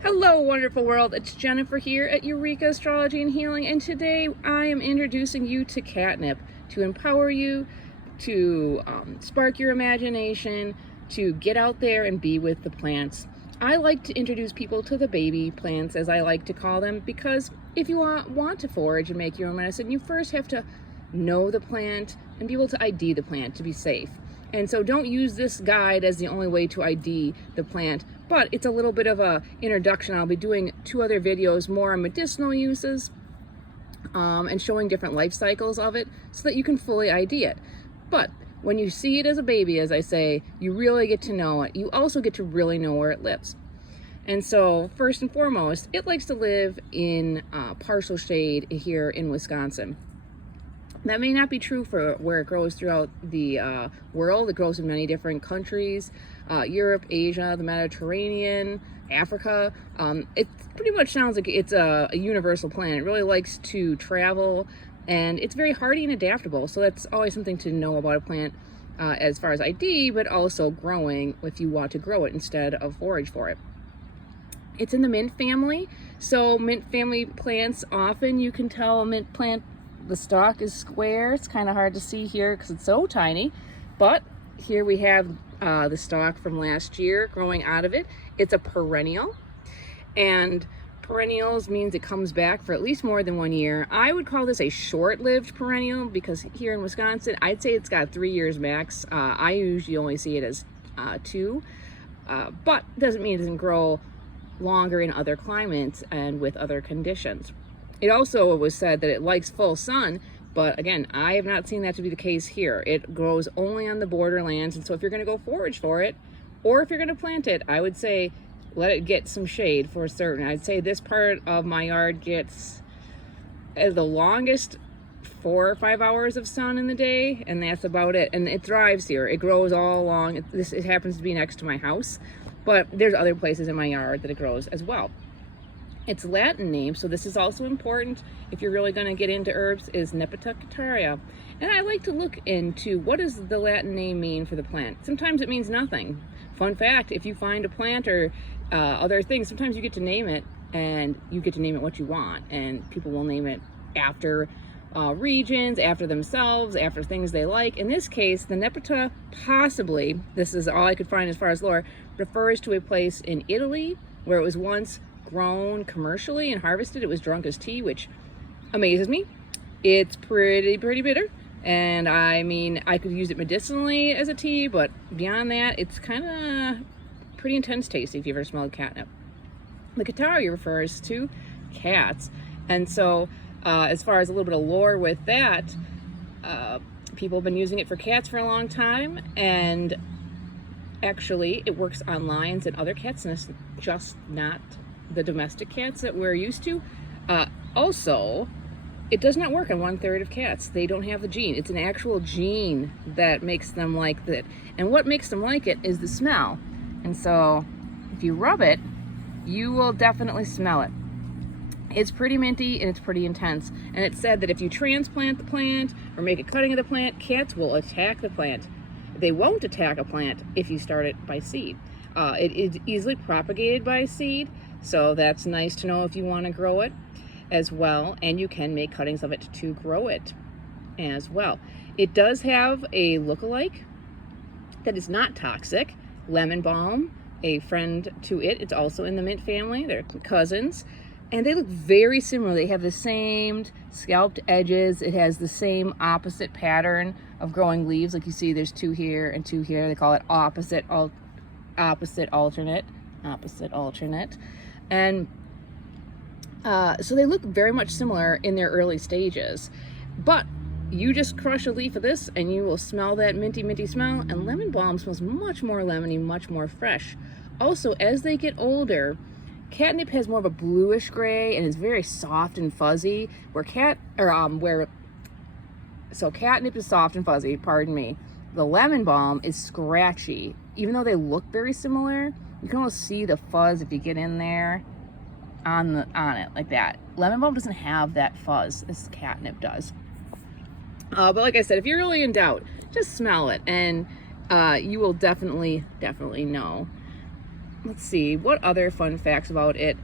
Hello, wonderful world. It's Jennifer here at Eureka Astrology and Healing, and today I am introducing you to catnip to empower you, to spark your imagination, to get out there and be with the plants. I like to introduce people to the baby plants, as I like to call them, because if you want to forage and make your own medicine, you first have to know the plant and be able to ID the plant to be safe. And so don't use this guide as the only way to ID the plant, but it's a little bit of a introduction. I'll be doing 2 other videos more on medicinal uses and showing different life cycles of it so that you can fully ID it. But when you see it as a baby, as I say, you really get to know it. You also get to really know where it lives. And so first and foremost, it likes to live in partial shade here in Wisconsin. That may not be true for where it grows throughout the world. It grows in many different countries, Europe, Asia, the Mediterranean, Africa. It pretty much sounds like it's a universal plant. It really likes to travel, and it's very hardy and adaptable. So that's always something to know about a plant as far as ID, but also growing if you want to grow it instead of forage for it. It's in the mint family. So mint family plants, often you can tell a mint plant, the stalk is square. It's kind of hard to see here because it's so tiny, but here we have the stalk from last year growing out of it. It's a perennial, and perennials means it comes back for at least more than 1 year. I would call this a short-lived perennial because here in Wisconsin, I'd say it's got 3 years max. I usually only see it as 2, but it doesn't mean it doesn't grow longer in other climates and with other conditions. It also was said that it likes full sun, but again, I have not seen that to be the case here. It grows only on the borderlands, and so if you're going to go forage for it, or if you're going to plant it, I would say let it get some shade for certain. I'd say this part of my yard gets the longest 4 or 5 hours of sun in the day, and that's about it. And it thrives here. It grows all along. It happens to be next to my house, but there's other places in my yard that it grows as well. Its Latin name, so this is also important if you're really going to get into herbs, is Nepeta cataria. And I like to look into what does the Latin name mean for the plant. Sometimes it means nothing. Fun fact, if you find a plant or other things, sometimes you get to name it, and you get to name it what you want, and people will name it after regions, after themselves, after things they like. In this case, the Nepeta, possibly, this is all I could find as far as lore, refers to a place in Italy where it was once grown commercially and harvested. It was drunk as tea, which amazes me. It's pretty bitter, and I mean, I could use it medicinally as a tea, but beyond that, it's kind of pretty intense taste if you ever smelled catnip. The cataria refers to cats, and so as far as a little bit of lore with that, people have been using it for cats for a long time, and actually it works on lions and other cats, and it's just not the domestic cats that we're used to. Also, it does not work on 1/3 of cats. They don't have the gene. It's an actual gene that makes them like that. And what makes them like it is the smell. And so if you rub it, you will definitely smell it. It's pretty minty and it's pretty intense. And it's said that if you transplant the plant or make a cutting of the plant, cats will attack the plant. They won't attack a plant if you start it by seed. It is easily propagated by seed, so that's nice to know if you want to grow it as well, and you can make cuttings of it to grow it as well. It does have a lookalike that is not toxic, lemon balm, a friend to it. It's also in the mint family. They're cousins, and they look very similar. They have the same scalped edges. It has the same opposite pattern of growing leaves. Like you see, there's 2 here and 2 here. They call it opposite alternate. And so they look very much similar in their early stages, but you just crush a leaf of this and you will smell that minty smell, and lemon balm smells much more lemony, much more fresh. Also, as they get older, catnip has more of a bluish gray and is very soft and fuzzy, so catnip is soft and fuzzy, pardon me. The lemon balm is scratchy. Even though they look very similar, you can almost see the fuzz if you get in there on it like that. Lemon balm doesn't have that fuzz. This catnip does. But like I said, if you're really in doubt, just smell it, and you will definitely know. let's see, what other fun facts about it?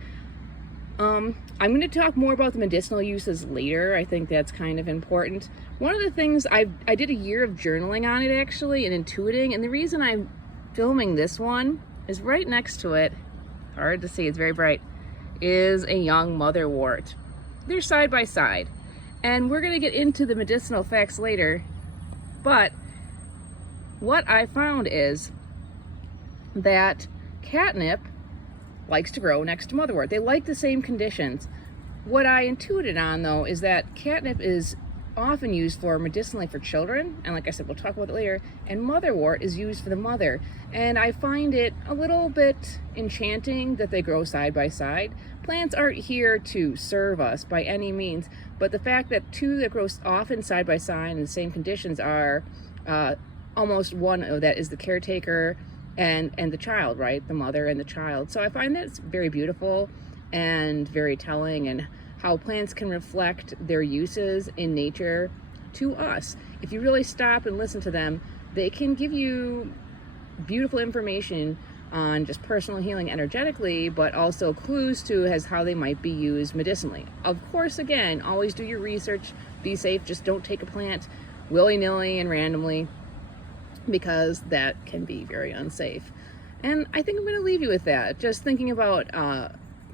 I'm going to talk more about the medicinal uses later. I think that's kind of important. One of the things I did a year of journaling on it actually, and intuiting, and the reason I'm filming this one is right next to it, hard to see, it's very bright, is a young motherwort. They're side by side, and we're going to get into the medicinal facts later, but what I found is that catnip likes to grow next to motherwort. They like the same conditions. What I intuited on though is that catnip is often used for medicinally for children, and like I said, we'll talk about it later, and motherwort is used for the mother. And I find it a little bit enchanting that they grow side by side. Plants aren't here to serve us by any means, but the fact that two that grow often side by side in the same conditions are almost one of that is the caretaker and the child, right? The mother and the child. So I find that's very beautiful and very telling, and how plants can reflect their uses in nature to us. If you really stop and listen to them, they can give you beautiful information on just personal healing energetically, but also clues to as how they might be used medicinally. Of course, again, always do your research, be safe, just don't take a plant willy-nilly and randomly, because that can be very unsafe. And I think I'm going to leave you with that, just thinking about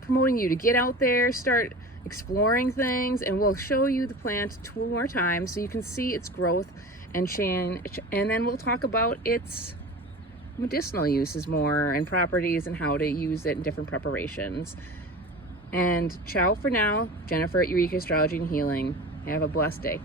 promoting you to get out there, start exploring things, and we'll show you the plant 2 more times so you can see its growth and change, and then we'll talk about its medicinal uses more and properties and how to use it in different preparations. And ciao for now. Jennifer at Eureka Astrology and Healing. Have a blessed day.